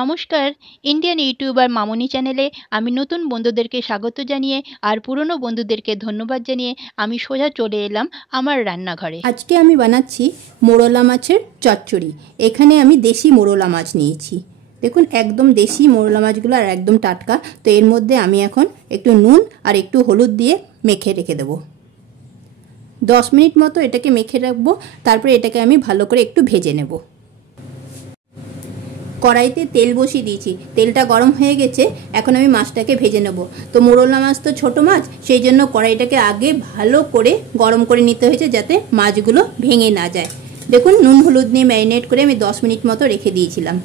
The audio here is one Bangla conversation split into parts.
নমস্কার, ইন্ডিয়ান ইউটিউবার মামনি চ্যানেলে আমি নতুন বন্ধুদেরকে স্বাগত জানিয়ে আর পুরনো বন্ধুদেরকে ধন্যবাদ জানিয়ে আমি সোজা চলে এলাম আমার রান্নাঘরে। আজকে আমি বানাচ্ছি মোরলা মাছের চচ্চড়ি। এখানে আমি দেশি মোরলা মাছ নিয়েছি। দেখুন একদম দেশি মোরলা মাছগুলো আর একদম টাটকা। তো এর মধ্যে আমি এখন একটু নুন আর একটু হলুদ দিয়ে মেখে রেখে দেবো। 10 মিনিট মতো এটাকে মেখে রাখবো। তারপরে এটাকে আমি ভালো করে একটু ভেজে নেব। কড়াইতে তেল বসিয়ে দিয়েছি, তেলটা গরম হয়ে গেছে। এখন আমি মাছটাকে ভেজে নেব। তো মোরলা মাছ তো ছোটো মাছ, সেই জন্য কড়াইটাকে আগে ভালো করে গরম করে নিতে হয়েছে যাতে মাছগুলো ভেঙে না যায়। দেখুন নুন হলুদ নিয়ে ম্যারিনেট করে আমি 10 মিনিট মতো রেখে দিয়েছিলাম।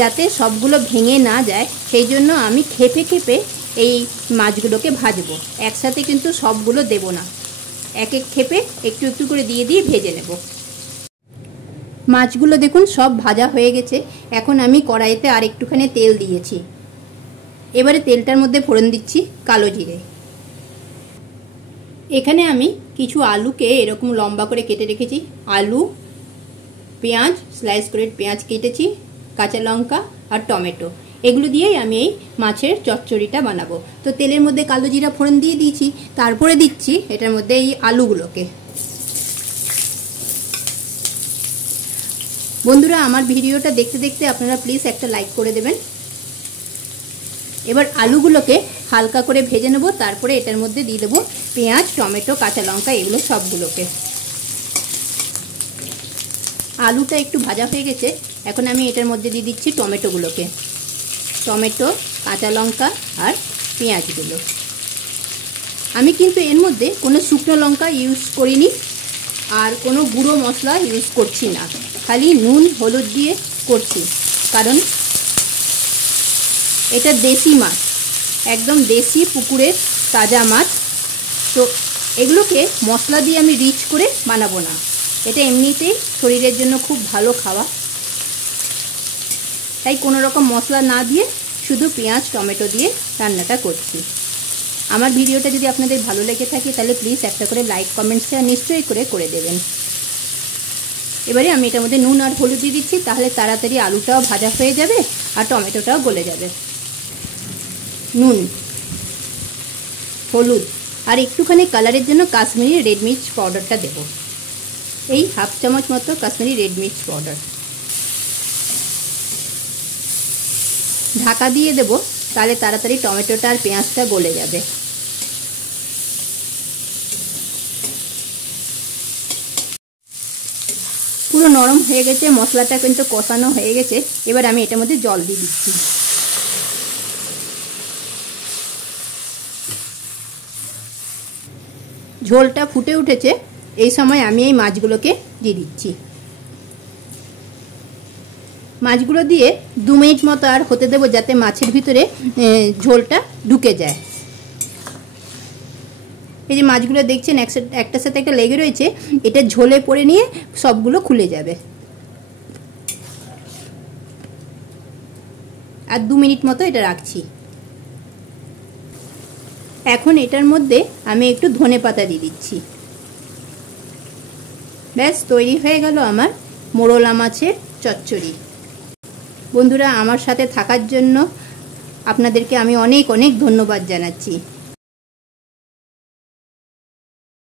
যাতে সবগুলো ভেঙে না যায় সেই জন্য আমি খেপে খেপে এই মাছগুলোকে ভাজবো। একসাথে কিন্তু সবগুলো দেব না, এক এক খেপে একটু একটু করে দিয়ে দিয়ে ভেজে নেব। মাছগুলো দেখুন সব ভাজা হয়ে গেছে। এখন আমি কড়াইতে আর একটুখানি তেল দিয়েছি। এবারে তেলটার মধ্যে ফোড়ন দিচ্ছি কালো জিরে। এখানে আমি কিছু আলুকে এরকম লম্বা করে কেটে রেখেছি। আলু, পেঁয়াজ স্লাইস করে পেঁয়াজ কেটেছি, কাঁচা লঙ্কা আর টমেটো, এগুলো দিয়েই আমি এই মাছের চচ্চড়িটা বানাবো। তো তেলের মধ্যে কালো জিরা ফোড়ন দিয়ে দিয়েছি। তারপরে দিচ্ছি এটার মধ্যে এই আলুগুলোকে। বন্ধুরা আমার ভিডিওটা দেখতে দেখতে আপনারা প্লিজ একটা লাইক করে দেবেন। এবার আলুগুলোকে হালকা করে ভেজে নেব। তারপরে এটার মধ্যে দিয়ে দেবো পেঁয়াজ, টমেটো, কাঁচা লঙ্কা, এগুলো সবগুলোকে। আলুটা একটু ভাজা হয়ে গেছে। এখন আমি এটার মধ্যে দিয়ে দিচ্ছি টমেটোগুলোকে। টমেটো, কাঁচা লঙ্কা আর পেঁয়াজগুলো। আমি কিন্তু এর মধ্যে কোনো শুকনো লঙ্কা ইউজ করিনি আর কোনো গুঁড়ো মশলা ইউজ করছি না, খালি নুন হলুদ দিয়ে করছি। কারণ এটা দেশি মাছ, একদম দেশি পুকুরের তাজা মাছ। তো এগুলোকে মশলা দিয়ে আমি রিচ করে বানাবো না। এটা এমনিতেই শরীরের জন্য খুব ভালো খাওয়া, তাই কোনো রকম মশলা না দিয়ে শুধু পেঁয়াজ টমেটো দিয়ে রান্নাটা করছি। আমার ভিডিওটা যদি আপনাদের ভালো লেগে থাকে তাহলে প্লিজ একটা করে লাইক কমেন্ট শেয়ার নিশ্চয়ই করে দেবেন। এবারে আমি এটার মধ্যে নুন আর হলুদ দিয়ে দিচ্ছি, তাহলে তাড়াতাড়ি আলুটাও ভাজা হয়ে যাবে আর টমেটোটাও গলে যাবে। নুন, হলুদ আর একটুখানি কালারের জন্য কাশ্মীরি রেড মির্চ পাউডারটা দেব। এই হাফ চামচ মতো কাশ্মীরি রেড মির্চ পাউডার। ঢাকা দিয়ে দেব, তাহলে তাড়াতাড়ি টমেটোটা আর পেঁয়াজটা গলে যাবে। পুরো নরম হয়ে গেছে, মশলাটা কিন্তু কষানো হয়ে গেছে। এবার আমি এটার মধ্যে জল দিয়ে দিচ্ছি। ঝোলটা ফুটে উঠেছে, এই সময় আমি এই মাছগুলোকে দিয়ে দিচ্ছি। মাছগুলো দিয়ে 2 মিনিট মতো আর হতে দেবো যাতে মাছের ভিতরে ঝোলটা ঢুকে যায়। এই যে মাছগুলো দেখছেন একটার সাথে একটা লেগে রয়েছে, এটা ঝোলে পড়ে নিয়ে সবগুলো খুলে যাবে। আর 2 মিনিট মতো এটা রাখছি। এখন এটার মধ্যে আমি একটু ধনেপাতা দিয়ে দিচ্ছি। ব্যাস তৈরি হয়ে গেল আমার মোরলা মাছের চচ্চড়ি। বন্ধুরা আমার সাথে থাকার জন্য আপনাদেরকে আমি অনেক অনেক ধন্যবাদ জানাচ্ছি।